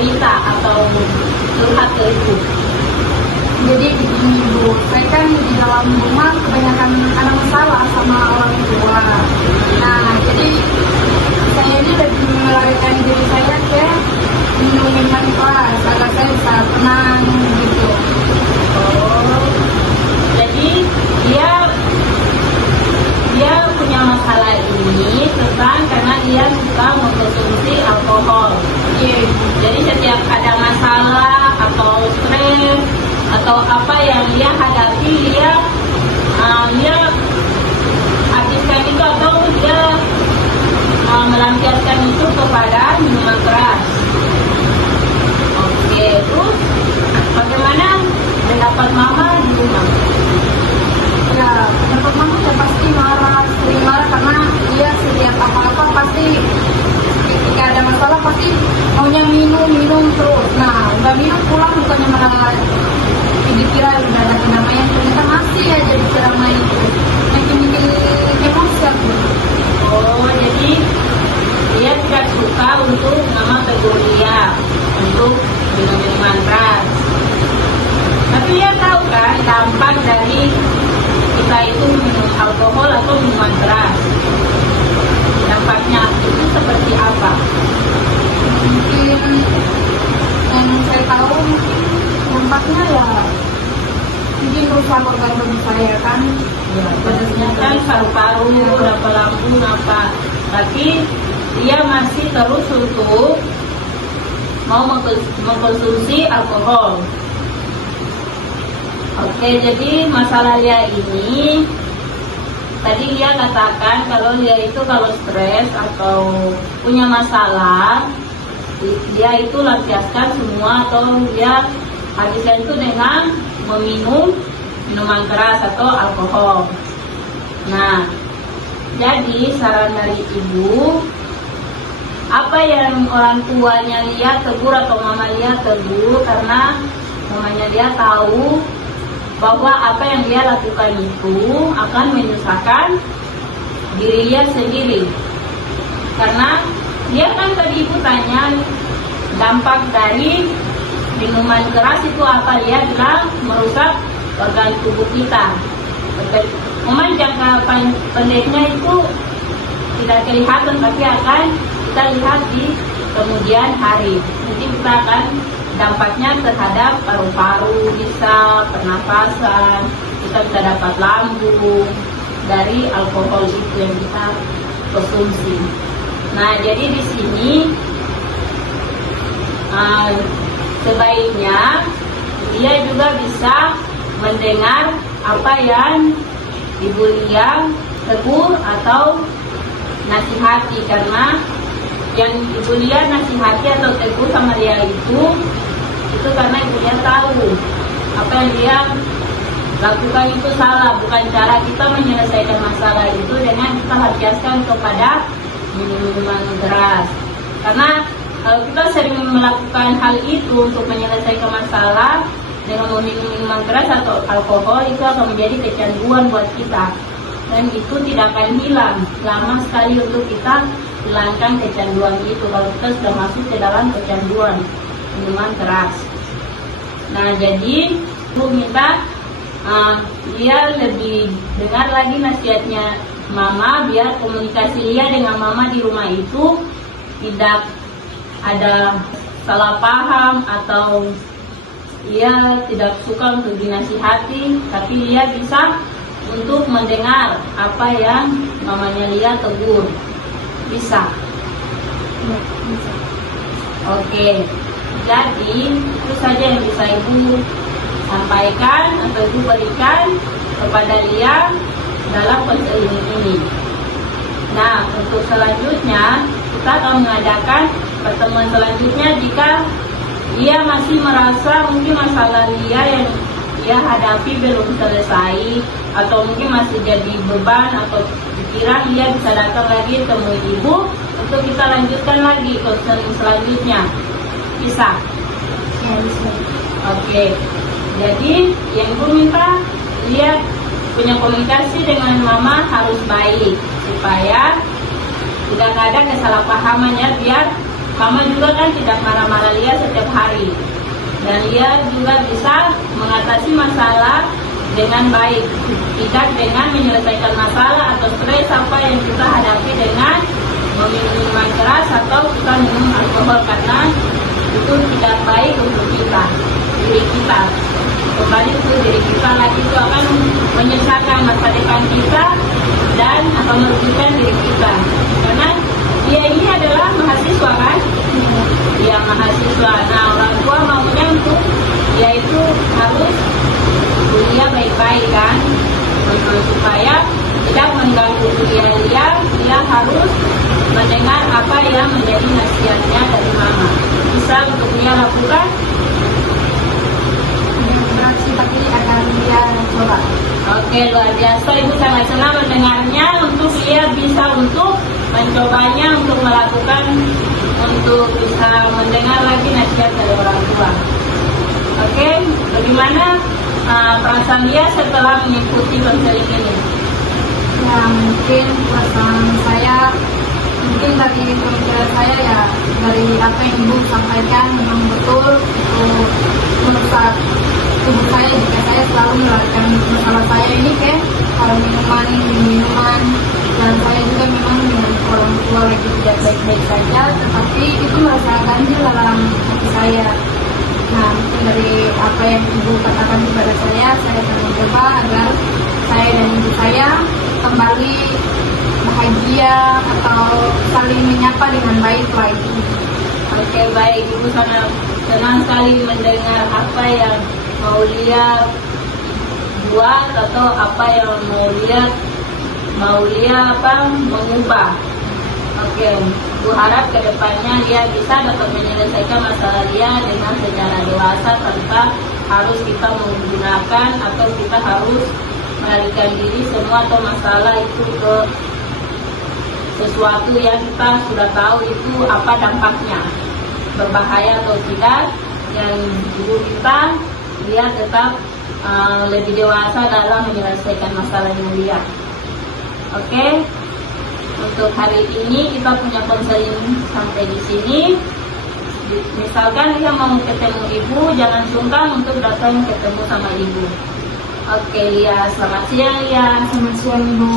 cerita atau curhat ke ibu? Jadi begini Bu, saya kan di dalam rumah kebanyakan ada masalah sama orang tua. Nah, jadi saya ini lebih melarikan diri saya ke minuman keras agar saya bisa tenang gitu. Oh, jadi dia punya masalah ini tentang karena dia suka mengkonsumsi alkohol. Iya. Jadi setiap ada masalah atau stres atau apa yang dia hadapi, dia habiskan itu atau dia melampiaskan itu kepada minuman keras. Oke, terus bagaimana pendapat mama di rumah? Ya, dapat mama ya pasti marah, sering marah karena dia setiap apa-apa pasti ketika ada masalah pasti maunya minum terus. Nah, udah minum pulang bukannya malah dikira udah ada kedamaian, ternyata masih aja diceramai itu. Makin emosi aku. Oh, jadi dia tidak suka untuk mama tegur dia untuk minum minuman keras. Tapi dia tahu kan dampak dari kita itu minum alkohol atau minuman keras. Dampaknya itu seperti apa? Mungkin yang saya tahu mungkin dampaknya ya mungkin rusak organ tubuh saya kan. Ya, sebenarnya kan paru-paru, dapat lambung apa. Tapi dia masih terus untuk mau mengkonsumsi alkohol. Oke, jadi masalah Lia ini tadi dia katakan kalau dia itu kalau stres atau punya masalah, dia itu lampiaskan semua atau dia habiskan itu dengan meminum minuman keras atau alkohol. Nah, jadi saran dari ibu, apa yang orang tuanya Lia tegur atau mama Lia tegur karena mamanya dia tahu bahwa apa yang dia lakukan itu akan menyusahkan diri dia sendiri. Karena dia kan tadi ibu tanya dampak dari minuman keras itu apa, dia bilang merusak organ tubuh kita. Memang jangka pendeknya itu tidak kelihatan, tapi akan kita lihat di kemudian hari. Nanti kita akan dampaknya terhadap paru-paru, bisa pernapasan, kita bisa dapat lambung dari alkohol itu yang kita konsumsi. Nah, jadi di sini sebaiknya dia juga bisa mendengar apa yang ibu Lia tegur atau nasihati, karena yang ibu Lia nasihati atau tegur sama dia itu karena ibu Lia tahu apa yang dia lakukan itu salah, bukan cara kita menyelesaikan masalah itu dengan kita lampiaskan kepada minuman keras. Karena kalau kita sering melakukan hal itu untuk menyelesaikan masalah dengan meminum minuman keras atau alkohol, itu akan menjadi kecanduan buat kita, dan itu tidak akan hilang. Lama sekali untuk kita hilangkan kecanduan itu kalau kita sudah masuk ke dalam kecanduan minuman keras. Nah, jadi ibu minta dia lebih dengar lagi nasihatnya mama, biar komunikasi dia dengan mama di rumah itu tidak ada salah paham atau ia tidak suka untuk dinasihati, tapi dia bisa untuk mendengar apa yang mamanya Lia tegur. Bisa? Bisa. Oke, jadi itu saja yang bisa ibu sampaikan atau ibu berikan kepada Lia dalam konseling ini. Nah, untuk selanjutnya kita akan mengadakan pertemuan selanjutnya jika Lia masih merasa mungkin masalah Lia yang dia hadapi belum selesai, atau mungkin masih jadi beban atau pikiran, Lia bisa datang lagi temui ibu untuk kita lanjutkan lagi konseling selanjutnya. Bisa? Ya, bisa. Oke. Jadi yang ibu minta Lia punya komunikasi dengan mama harus baik supaya tidak ada kesalahpahaman ya, biar Mama juga kan tidak marah-marah Lia setiap hari. Dan Lia juga bisa mengatasi masalah dengan baik, tidak dengan menyelesaikan masalah atau stres apa yang kita hadapi dengan meminum minuman keras atau kita minum alkohol, karena itu tidak baik untuk kita, diri kita. Kembali ke diri kita lagi, itu akan menyusahkan masa depan kita dan akan merugikan diri kita. Karena dia ini adalah mahasiswa kan? Dia mahasiswa. Nah, orang tua maunya untuk dia itu harus kuliah baik-baik kan, supaya tidak mengganggu kuliah dia harus mendengar apa yang menjadi nasihatnya dari mama. Bisa untuk dia lakukan. Berat sih, tapi akan dia coba. Oke, luar biasa, Ibu sangat senang mendengarnya. Untuk dia bisa untuk mencobanya, untuk melakukan, untuk bisa mendengar lagi nasihat dari orang tua. Oke, bagaimana perasaan dia setelah mengikuti konseling ini? Ya, mungkin perasaan saya, mungkin dari pemikiran saya ya, dari apa yang Ibu sampaikan memang betul itu merusak tubuh saya jika saya selalu melarikan masalah saya ini ke hal minuman, dan saya juga memang dengan orang tua lagi tidak baik-baik saja, tetapi itu merasa ganjil dalam hati saya. Nah, mungkin dari apa yang Ibu katakan kepada saya akan mencoba agar saya dan ibu saya kembali bahagia atau saling menyapa dengan baik lagi. Oke, baik, Ibu sangat senang sekali mendengar apa yang mau Lia buat atau apa yang mau Lia mengubah. Oke, Bu harap kedepannya Lia bisa dapat menyelesaikan masalah Lia dengan secara dewasa tanpa harus kita menggunakan atau kita harus melarikan diri semua atau masalah itu ke sesuatu yang kita sudah tahu itu apa dampaknya, berbahaya atau tidak. Yang Ibu kita Lia tetap lebih dewasa dalam menyelesaikan masalahnya Lia. Oke. Untuk hari ini kita punya konseling sampai di sini. Misalkan Lia mau ketemu Ibu, jangan sungkan untuk datang ketemu sama Ibu. Oke, Lia, selamat siang Lia. Selamat siang, Ibu.